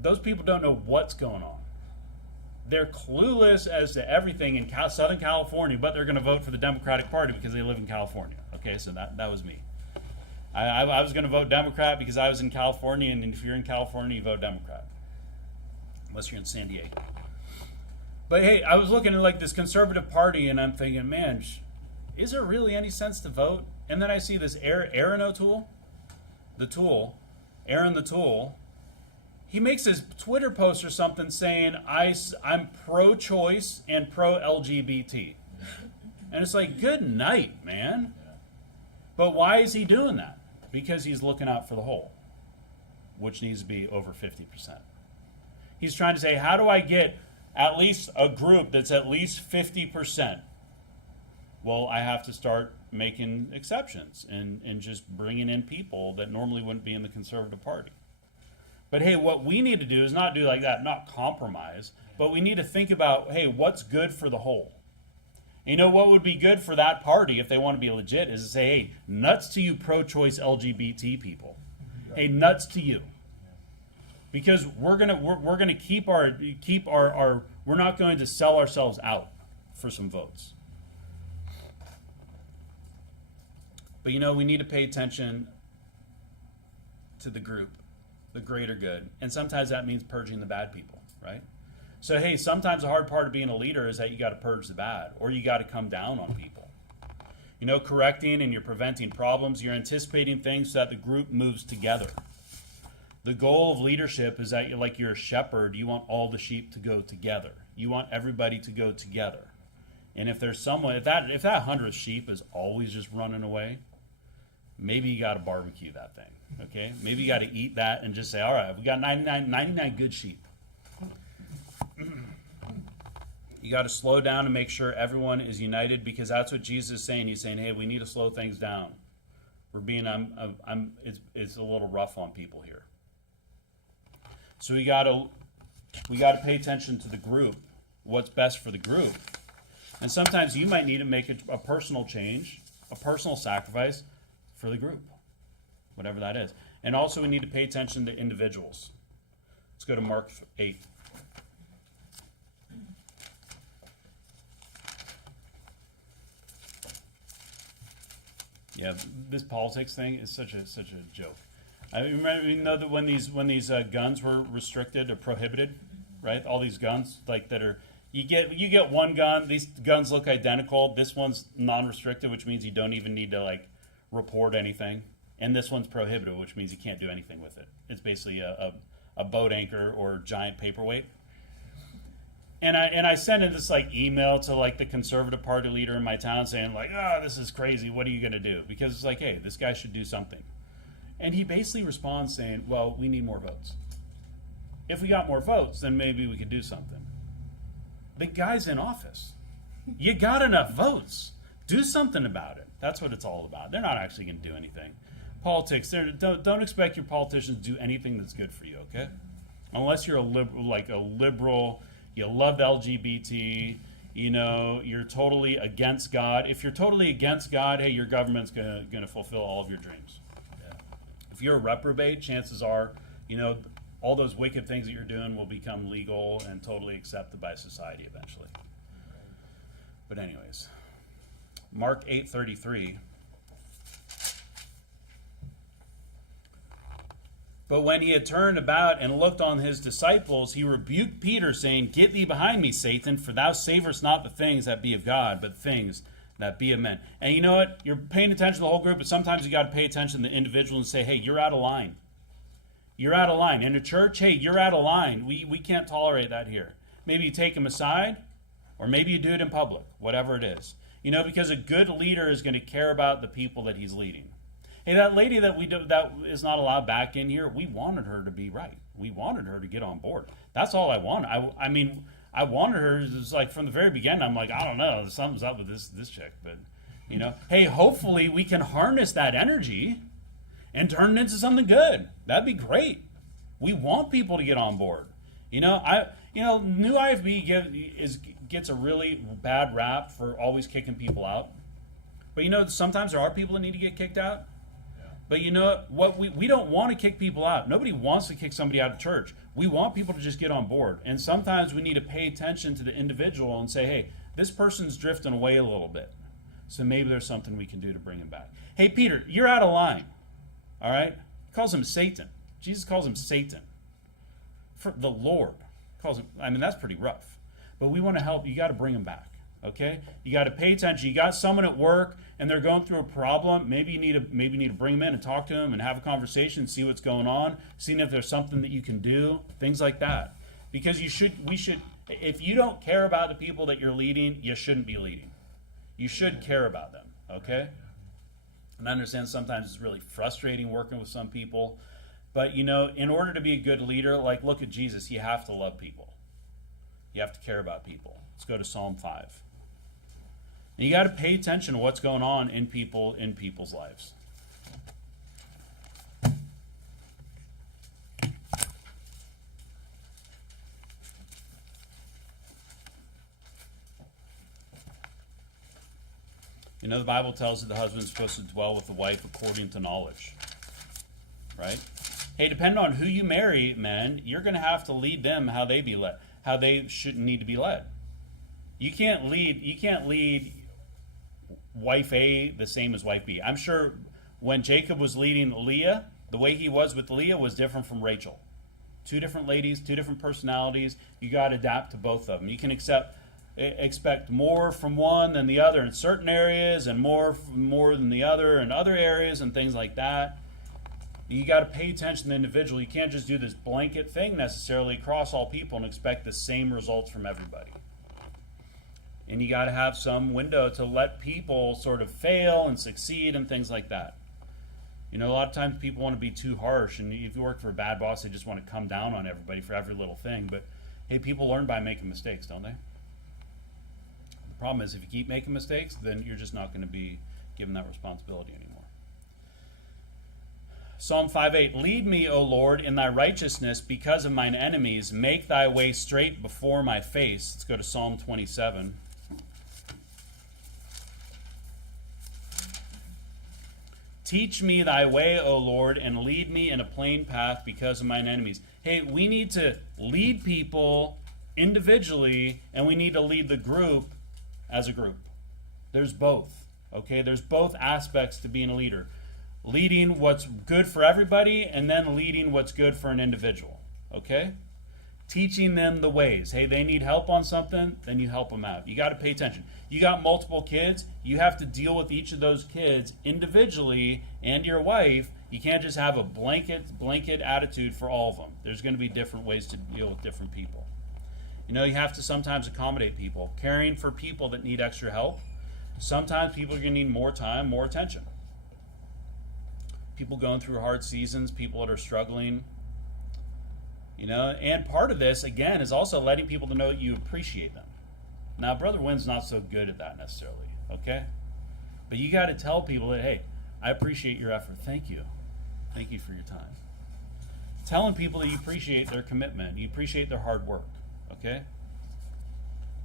Those people don't know what's going on. They're clueless as to everything in Southern California, but they're going to vote for the Democratic Party because they live in California. Okay, so that was me. I was going to vote Democrat because I was in California, and if you're in California, you vote Democrat. Unless you're in San Diego. But hey, I was looking at like this conservative party, and I'm thinking, man, is there really any sense to vote? And then I see this Aaron O'Toole, Aaron the Tool. He makes his Twitter post or something saying, I'm pro-choice and pro-LGBT. And it's like, good night, man. But why is he doing that? Because he's looking out for the whole, which needs to be over 50%. He's trying to say, how do I get at least a group that's at least 50%? Well, I have to start making exceptions and just bringing in people that normally wouldn't be in the Conservative Party. But hey, what we need to do is not do like that, not compromise, but we need to think about, hey, what's good for the whole? You know what would be good for that party if they want to be legit is to say, hey, nuts to you pro-choice LGBT people. Hey, nuts to you. Because we're gonna keep our we're not going to sell ourselves out for some votes. But you know, we need to pay attention to the group, the greater good. And sometimes that means purging the bad people, right? So hey, sometimes the hard part of being a leader is that you got to purge the bad, or you got to come down on people. You know, correcting and you're preventing problems, you're anticipating things so that the group moves together. The goal of leadership is that you're a shepherd, you want all the sheep to go together. You want everybody to go together. And if there's someone, if that 100th sheep is always just running away, maybe you got to barbecue that thing, okay? Maybe you got to eat that and just say, all right, we got 99 good sheep. You got to slow down and make sure everyone is united, because that's what Jesus is saying. He's saying, hey, we need to slow things down. It's a little rough on people here. So we got to pay attention to the group, what's best for the group. And sometimes you might need to make a personal change, a personal sacrifice for the group, whatever that is. And also we need to pay attention to individuals. Let's go to Mark 8. Yeah, this politics thing is such a joke. I remember, you know, that when these guns were restricted or prohibited, right? All these guns like that are you get one gun. These guns look identical. This one's non-restricted, which means you don't even need to like report anything, and this one's prohibited, which means you can't do anything with it. It's basically a boat anchor or giant paperweight. And I sent in this like email to like the Conservative Party leader in my town saying like, oh, this is crazy. What are you going to do? Because it's like, hey, this guy should do something. And he basically responds saying, well, we need more votes. If we got more votes, then maybe we could do something. The guy's in office. You got enough votes. Do something about it. That's what it's all about. They're not actually going to do anything. Politics, don't expect your politicians to do anything that's good for you, okay? Unless you're a liberal, you love the LGBT, you're totally against God. If you're totally against God, hey, your government's gonna fulfill all of your dreams. Yeah. If you're a reprobate, chances are, all those wicked things that you're doing will become legal and totally accepted by society eventually. But anyways, Mark 8:33. But when he had turned about and looked on his disciples, he rebuked Peter, saying, Get thee behind me, Satan, for thou savorest not the things that be of God, but things that be of men. And you know what? You're paying attention to the whole group, but sometimes you got to pay attention to the individual and say, hey, you're out of line. You're out of line. In a church, hey, you're out of line. We can't tolerate that here. Maybe you take them aside, or maybe you do it in public, whatever it is. Because a good leader is going to care about the people that he's leading. Hey, that lady that is not allowed back in here, we wanted her to be right. We wanted her to get on board. That's all I wanted. I wanted her. It was like from the very beginning. I'm like, I don't know, something's up with this chick. But hey, hopefully we can harness that energy and turn it into something good. That'd be great. We want people to get on board. New IFB gets a really bad rap for always kicking people out. But sometimes there are people that need to get kicked out. But what we don't want to kick people out. Nobody wants to kick somebody out of church. We want people to just get on board. And sometimes we need to pay attention to the individual and say, hey, this person's drifting away a little bit. So maybe there's something we can do to bring him back. Hey, Peter, you're out of line. All right? He calls him Satan. Jesus calls him Satan. For the Lord calls him. That's pretty rough. But we want to help. You got to bring him back. Okay? You got to pay attention. You got someone at work and they're going through a problem. Maybe you need to bring them in and talk to them and have a conversation, see what's going on, seeing if there's something that you can do, things like that. Because we should. If you don't care about the people that you're leading, you shouldn't be leading. You should care about them. Okay? And I understand sometimes it's really frustrating working with some people, but in order to be a good leader, like look at Jesus, you have to love people. You have to care about people. Let's go to Psalm 5. And you got to pay attention to what's going on in people's lives. The Bible tells that the husband's supposed to dwell with the wife according to knowledge. Right? Hey, depending on who you marry, men, you're going to have to lead them how they should need to be led. You can't lead wife A the same as wife B. I'm sure when Jacob was leading Leah, the way he was with Leah was different from Rachel. Two different ladies, two different personalities. You got to adapt to both of them. You can expect more from one than the other in certain areas and more than the other in other areas and things like that. You got to pay attention to the individual. You can't just do this blanket thing necessarily across all people and expect the same results from everybody. And you got to have some window to let people sort of fail and succeed and things like that. A lot of times people want to be too harsh, and if you work for a bad boss, they just want to come down on everybody for every little thing. But hey, people learn by making mistakes, don't they? The problem is if you keep making mistakes, then you're just not going to be given that responsibility anymore. Psalm 5:8, Lead me, O Lord, in thy righteousness because of mine enemies. Make thy way straight before my face. Let's go to Psalm 27. Teach me thy way, O Lord, and lead me in a plain path because of mine enemies. Hey, we need to lead people individually, and we need to lead the group as a group. There's both, okay? There's both aspects to being a leader. Leading what's good for everybody, and then leading what's good for an individual, okay? Teaching them the ways. Hey, they need help on something, then you help them out. You got to pay attention. You got multiple kids, you have to deal with each of those kids individually and your wife. You can't just have a blanket attitude for all of them. There's going to be different ways to deal with different people. You know, you have to sometimes accommodate people. Caring for people that need extra help. Sometimes people are going to need more time, more attention. People going through hard seasons, people that are struggling. You know, and part of this, again, is also letting people to know that you appreciate them. Now, Brother Wynn's not so good at that necessarily, okay? But you got to tell people that, hey, I appreciate your effort. Thank you. Thank you for your time. Telling people that you appreciate their commitment, you appreciate their hard work, okay?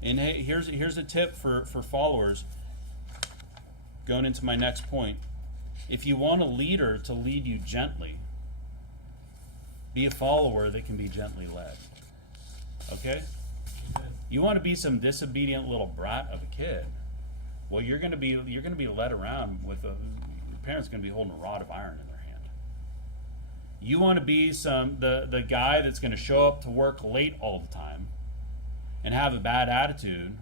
And hey, here's a tip for followers, going into my next point. If you want a leader to lead you gently, be a follower that can be gently led. Okay? You want to be some disobedient little brat of a kid. Well, you're going to be led around with your parents going to be holding a rod of iron in their hand. You want to be the guy that's going to show up to work late all the time and have a bad attitude.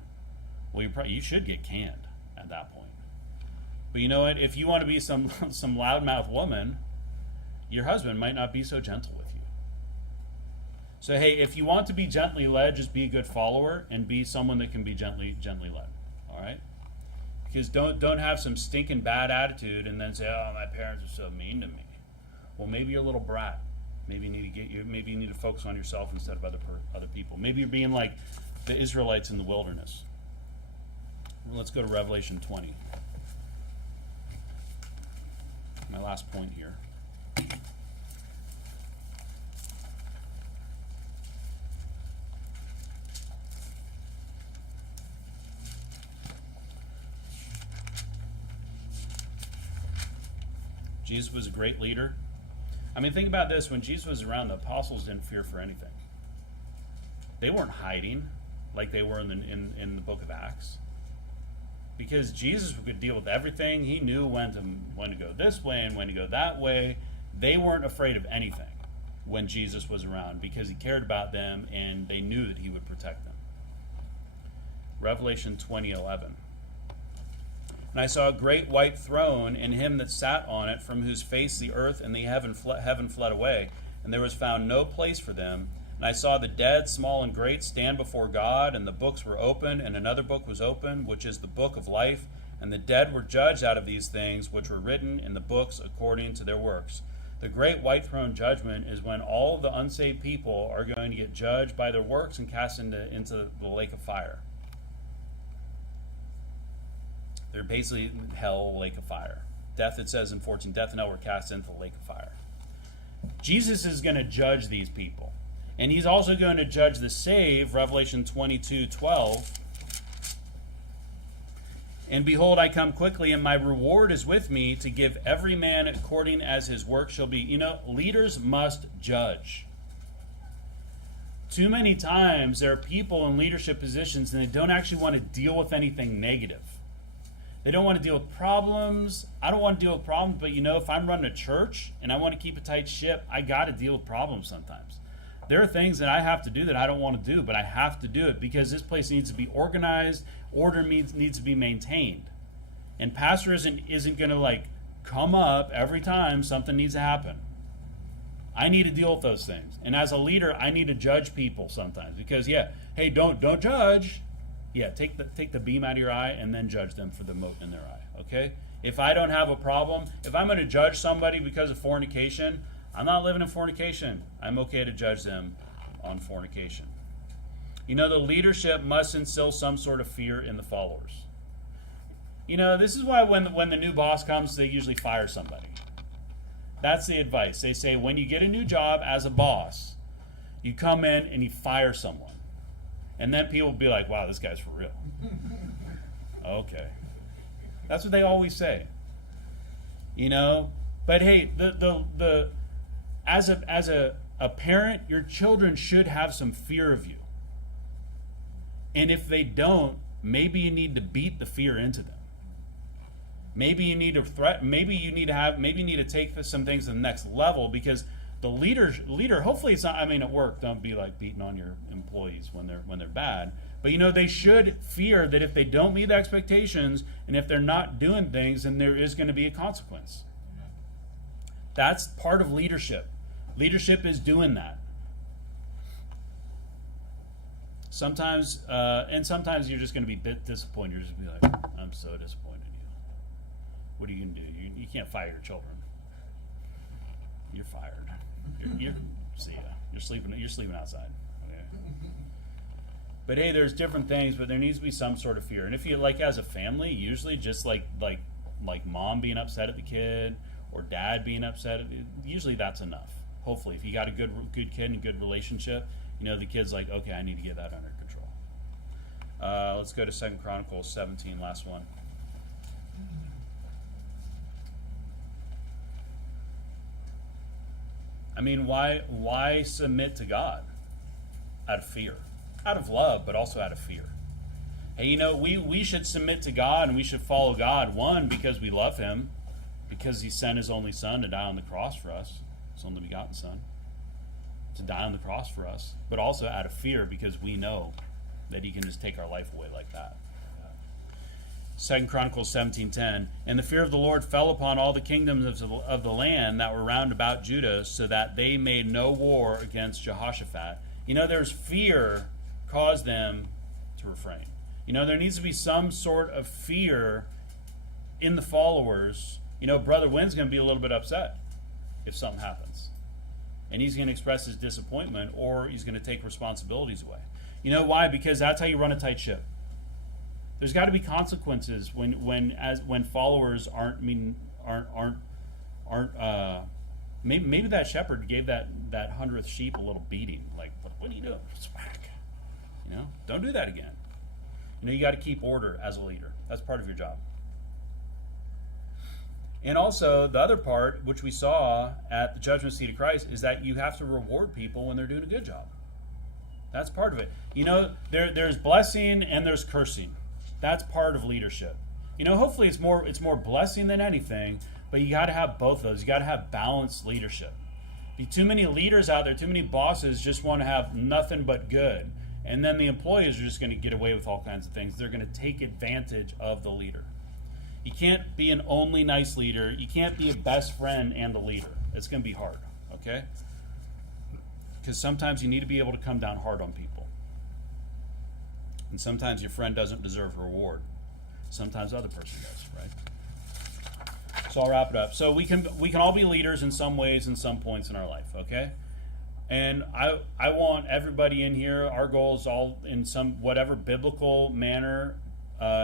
Well, you should get canned at that point. But you know what? If you want to be some loudmouth woman, your husband might not be so gentle with you. So hey, if you want to be gently led, just be a good follower and be someone that can be gently led. All right? Because don't have some stinking bad attitude and then say, "Oh, my parents are so mean to me." Well, maybe you're a little brat. Maybe you need to focus on yourself instead of other people. Maybe you're being like the Israelites in the wilderness. Let's go to Revelation 20. My last point here. Jesus was a great leader. I mean, think about this. When Jesus was around, the apostles didn't fear for anything. They weren't hiding like they were in the book of Acts. Because Jesus could deal with everything. He knew when to go this way and when to go that way. They weren't afraid of anything when Jesus was around because he cared about them and they knew that he would protect them. Revelation 20:11. And I saw a great white throne and him that sat on it, from whose face the earth and the heaven fled away, and there was found no place for them. And I saw the dead, small and great, stand before God, and the books were opened, and another book was opened, which is the book of life. And the dead were judged out of these things which were written in the books according to their works. The great white throne judgment is when all the unsaved people are going to get judged by their works and cast into the lake of fire. They're basically hell, lake of fire. Death, it says in 14, death and hell were cast into the lake of fire. Jesus is going to judge these people. And he's also going to judge the saved, Revelation 22:12. And behold, I come quickly, and my reward is with me to give every man according as his work shall be. You know, leaders must judge. Too many times there are people in leadership positions and they don't actually want to deal with anything negative. They don't want to deal with problems. I don't want to deal with problems, but you know, if I'm running a church and I want to keep a tight ship, I got to deal with problems sometimes. There are things that I have to do that I don't want to do, but I have to do it because this place needs to be organized. Order needs to be maintained. And pastor isn't going to come up every time something needs to happen. I need to deal with those things. And as a leader, I need to judge people sometimes because, hey, don't judge. Yeah, take the beam out of your eye and then judge them for the mote in their eye, okay? If I don't have a problem, if I'm going to judge somebody because of fornication, I'm not living in fornication. I'm okay to judge them on fornication. You know, the leadership must instill some sort of fear in the followers. You know, this is why when the new boss comes, they usually fire somebody. That's the advice. They say when you get a new job as a boss, you come in and you fire someone. And then people will be like, wow, this guy's for real. Okay. That's what they always say. You know? But hey, as a parent, your children should have some fear of you. And if they don't, maybe you need to beat the fear into them. Maybe you need to threaten, maybe you need to take some things to the next level because the leader, hopefully it's not, at work, don't be beating on your employees when they're bad. But you know, they should fear that if they don't meet the expectations and if they're not doing things, then there is going to be a consequence. That's part of leadership. Leadership is doing that. Sometimes, and sometimes you're just going to be a bit disappointed. You're just going to be like, I'm so disappointed in you. What are you going to do? You can't fire your children. You're fired. See ya. You're sleeping outside. Okay. But hey, there's different things, but there needs to be some sort of fear. And if you like, as a family, usually just like mom being upset at the kid or dad being upset at usually that's enough. Hopefully, if you got a good kid and a good relationship, you know the kid's like, okay, I need to get that under control. Let's go to 2 Chronicles 17, last one. I mean, why submit to God? Out of fear. Out of love, but also out of fear. Hey, you know, we should submit to God and we should follow God, one, because we love him, because he sent his only son to die on the cross for us, his only begotten son, to die on the cross for us, but also out of fear because we know that he can just take our life away like that. 2 Chronicles 17:10, and the fear of the Lord fell upon all the kingdoms of the land that were round about Judah, so that they made no war against Jehoshaphat. You know, there's fear caused them to refrain. You know, there needs to be some sort of fear in the followers. You know, Brother Wynn's going to be a little bit upset if something happens. And he's going to express his disappointment, or he's going to take responsibilities away. You know why? Because that's how you run a tight ship. There's got to be consequences when followers aren't maybe that shepherd gave that 100th sheep a little beating. Like, what are you doing? Whack. You know, don't do that again. You know, you got to keep order as a leader. That's part of your job. And also, the other part, which we saw at the judgment seat of Christ, is that you have to reward people when they're doing a good job. That's part of it. You know, there's blessing and there's cursing. That's part of leadership. You know, hopefully it's more blessing than anything, but you got to have both of those. You got to have balanced leadership. Be too many leaders out there, too many bosses just want to have nothing but good. And then the employees are just going to get away with all kinds of things. They're going to take advantage of the leader. You can't be an only nice leader. You can't be a best friend and a leader. It's going to be hard, okay? Because sometimes you need to be able to come down hard on people. And sometimes your friend doesn't deserve a reward. Sometimes the other person does, right? So I'll wrap it up. So we can all be leaders in some ways and some points in our life, okay? And I want everybody in here, our goal is all in some whatever biblical manner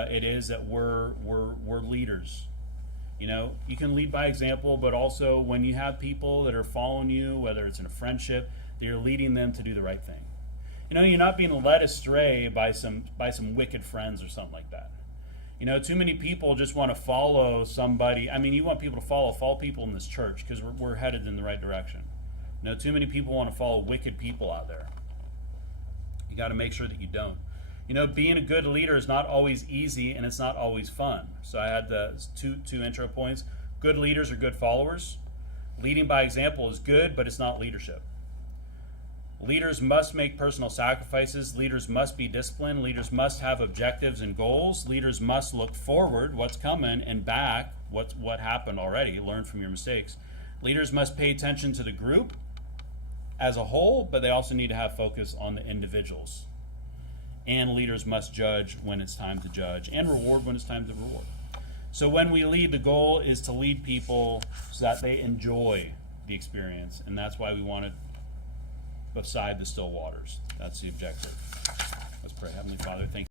it is that we're leaders. You know, you can lead by example, but also when you have people that are following you, whether it's in a friendship, that you're leading them to do the right thing. You know, you're not being led astray by some wicked friends or something like that. You know, too many people just want to follow somebody. I mean, you want people to follow people in this church because we're headed in the right direction. You know, too many people want to follow wicked people out there. You got to make sure that you don't. You know, being a good leader is not always easy and it's not always fun. So I had the two intro points. Good leaders are good followers. Leading by example is good, but it's not leadership. Leaders must make personal sacrifices. Leaders must be disciplined. Leaders must have objectives and goals. Leaders must look forward, what's coming, and back, what happened already. Learn from your mistakes. Leaders must pay attention to the group as a whole, but they also need to have focus on the individuals. And leaders must judge when it's time to judge and reward when it's time to reward. So when we lead, the goal is to lead people so that they enjoy the experience. And that's why we want it beside the still waters. That's the objective. Let's pray. Heavenly Father, thank you.